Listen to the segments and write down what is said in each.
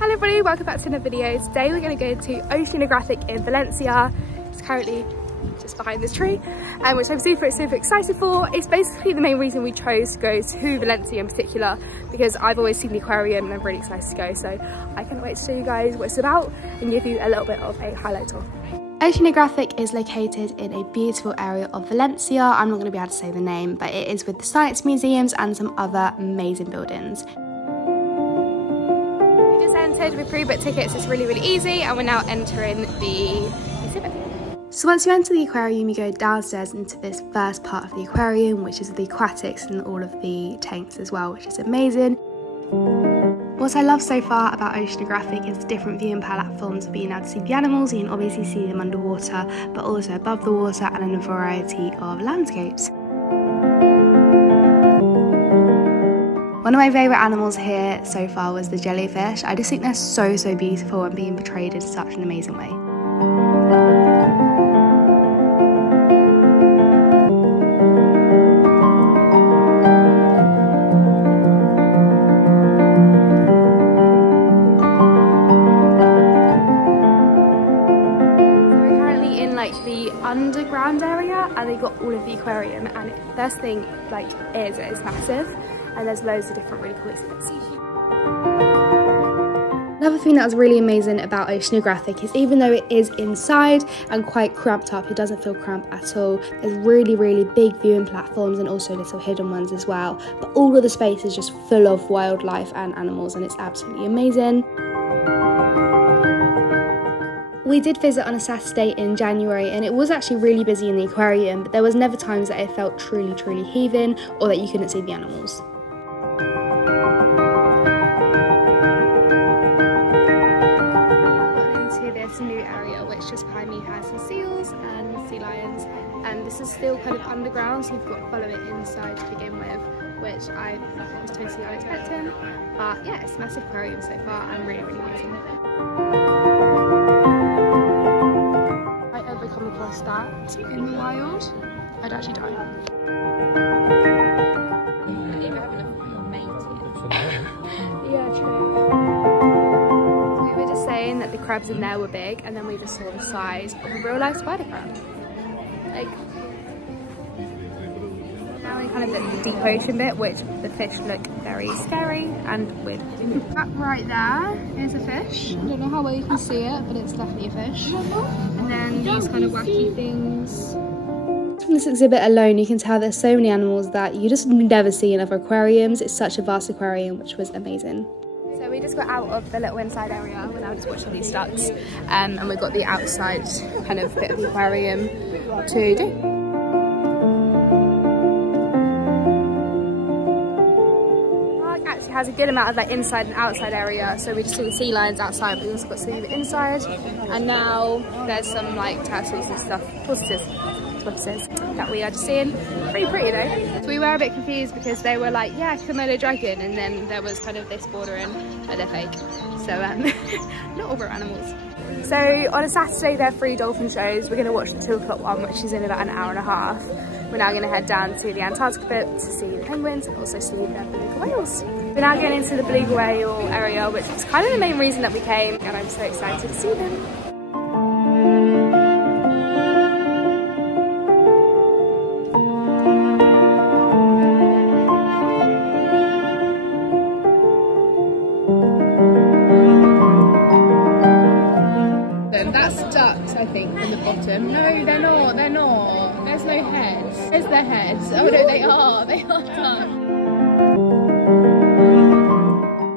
Hello everybody, welcome back to another video. Today we're going to go to Oceanographic in Valencia. It's currently just behind this tree, which I'm super excited for. It's basically the main reason we chose to go to Valencia in particular, because I've always seen the aquarium and I'm really excited to go. So I can't wait to show you guys what it's about and give you a little bit of a highlight tour. Oceanographic is located in a beautiful area of Valencia. I'm not going to be able to say the name, but it is with the science museums and some other amazing buildings. With pre-booked tickets, it's really easy, and we're now entering the exhibit. So once you enter the aquarium, you go downstairs into this first part of the aquarium, which is the aquatics and all of the tanks as well, which is amazing. What I love so far about Oceanographic is the different viewing platforms of being able to see the animals. You can obviously see them underwater, but also above the water and in a variety of landscapes. One of my favourite animals here so far was the jellyfish. I just think they're so beautiful and being portrayed in such an amazing way. We're currently in like the underground area, and they got all of the aquarium, and the first thing is massive. And there's loads of different really cool exhibits. Another thing that was really amazing about Oceanographic is even though it is inside and quite cramped up, it doesn't feel cramped at all. There's really big viewing platforms and also little hidden ones as well. But all of the space is just full of wildlife and animals, and it's absolutely amazing. We did visit on a Saturday in January, and it was actually really busy in the aquarium, but there was never times that it felt truly heaving or that you couldn't see the animals. New area which just behind me has some seals and sea lions, and this is still kind of underground, so you've got to follow it inside to begin with, which I was totally unexpected. But yeah, it's a massive aquarium so far and really amazing. If I ever come across that in the wild, I'd actually die. Yeah, true. That the crabs in there were big, and then we just saw the size of a real life spider crab. Now in kind of the deep ocean bit, which the fish look very scary and weird. That right there is a fish. I don't know how well you can see it, but it's definitely a fish. And then these kind of wacky things. From this exhibit alone, you can tell there's so many animals that you just never see in other aquariums. It's such a vast aquarium, which was amazing. So we just got out of the little inside area. We're now just watching these ducks, and we've got the outside kind of bit of the aquarium to do. The park actually has a good amount of like inside and outside area, so we just see the sea lions outside, but we also got to see the inside, and now there's some like turtles and stuff, tortoises that we are just seeing. Pretty though. So we were a bit confused because they were like, yeah, Komodo dragon, and then there was kind of this bordering, but they're fake. So not all real animals. So on a Saturday there are 3 dolphin shows. We're going to watch the 2 o'clock one, which is in about an hour and a half. We're now going to head down to the Antarctic bit to see the penguins and also see the beluga whales. We're now getting into the beluga whale area, which is kind of the main reason that we came, and I'm so excited to see them. That's ducks, I think, from the bottom. No, they're not. There's no heads. There's their heads. Oh no, they are ducks.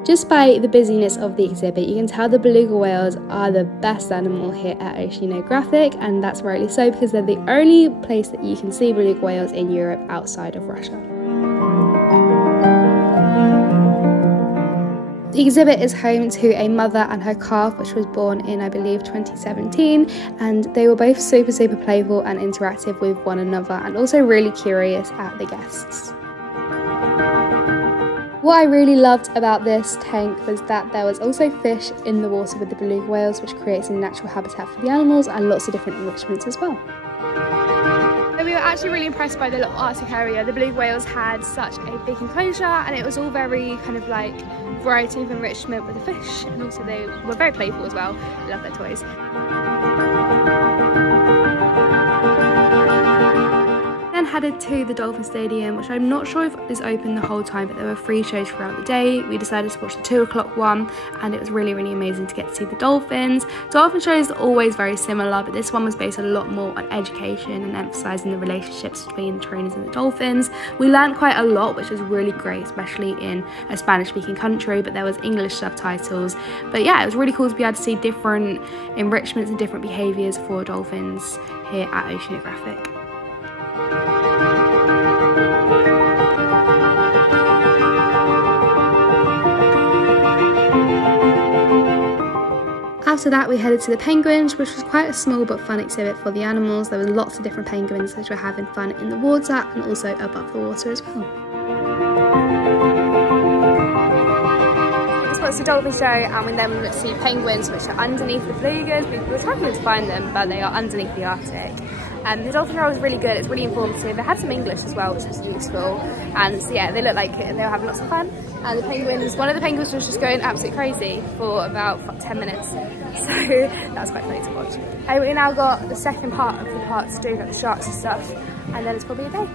Just by the busyness of the exhibit, you can tell the beluga whales are the best animal here at Oceanographic, and that's rightly so because they're the only place that you can see beluga whales in Europe outside of Russia. The exhibit is home to a mother and her calf, which was born in, I believe, 2017, and they were both super playful and interactive with one another, and also really curious at the guests. What I really loved about this tank was that there was also fish in the water with the beluga whales, which creates a natural habitat for the animals and lots of different enrichments as well. So we were actually really impressed by the little Arctic area. The beluga whales had such a big enclosure, and it was all very kind of like variety of enrichment with the fish, and also they were very playful as well. I love their toys. Headed to the Dolphin Stadium, which I'm not sure if is open the whole time, but there were free shows throughout the day. We decided to watch the 2 o'clock one, and it was really amazing to get to see the dolphins. Dolphin shows are always very similar, but this one was based a lot more on education and emphasising the relationships between the trainers and the dolphins. We learned quite a lot, which was really great, especially in a Spanish speaking country, but there was English subtitles. But yeah, it was really cool to be able to see different enrichments and different behaviours for dolphins here at Oceanographic. After that, we headed to the penguins, which was quite a small but fun exhibit for the animals. There were lots of different penguins which were having fun in the water and also above the water as well. This was the dolphin show, and we then went to see penguins which are underneath the belugas. We were struggling to find them, but they are underneath the Arctic. The dolphin show was really good. It's really informative. They had some English as well, which was useful. And so yeah, they looked like they were having lots of fun. And the penguins, one of the penguins was just going absolutely crazy for about 10 minutes. So that was quite funny to watch. We now got the second part of the park to do, got the sharks and stuff, and then it's probably a day.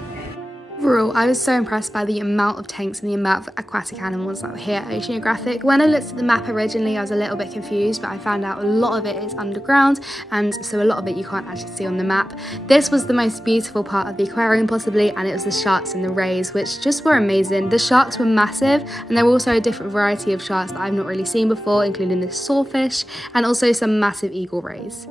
Overall, I was so impressed by the amount of tanks and the amount of aquatic animals that were here at Oceanographic. When I looked at the map originally, I was a little bit confused, but I found out a lot of it is underground, and so a lot of it you can't actually see on the map. This was the most beautiful part of the aquarium possibly, and it was the sharks and the rays, which just were amazing. The sharks were massive, and there were also a different variety of sharks that I've not really seen before, including the sawfish, and also some massive eagle rays.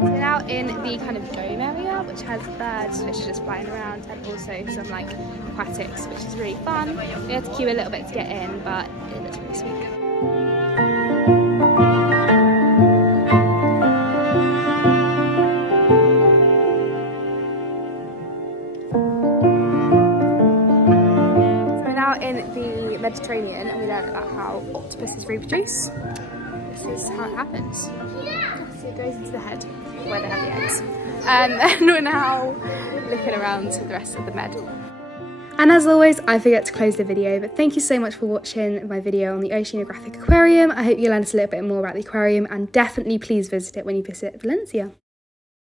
We're now in the kind of dome area, which has birds which are just flying around, and also some like aquatics, which is really fun. We had to queue a little bit to get in, but it looks really sweet. So we're now in the Mediterranean, and we learned about how octopuses reproduce. This is how it happens. So it goes into the head where they have the eggs. And we're now looking around the rest of the med. And as always, I forget to close the video, but thank you so much for watching my video on the Oceanographic Aquarium. I hope you learned a little bit more about the aquarium, and definitely please visit it when you visit Valencia.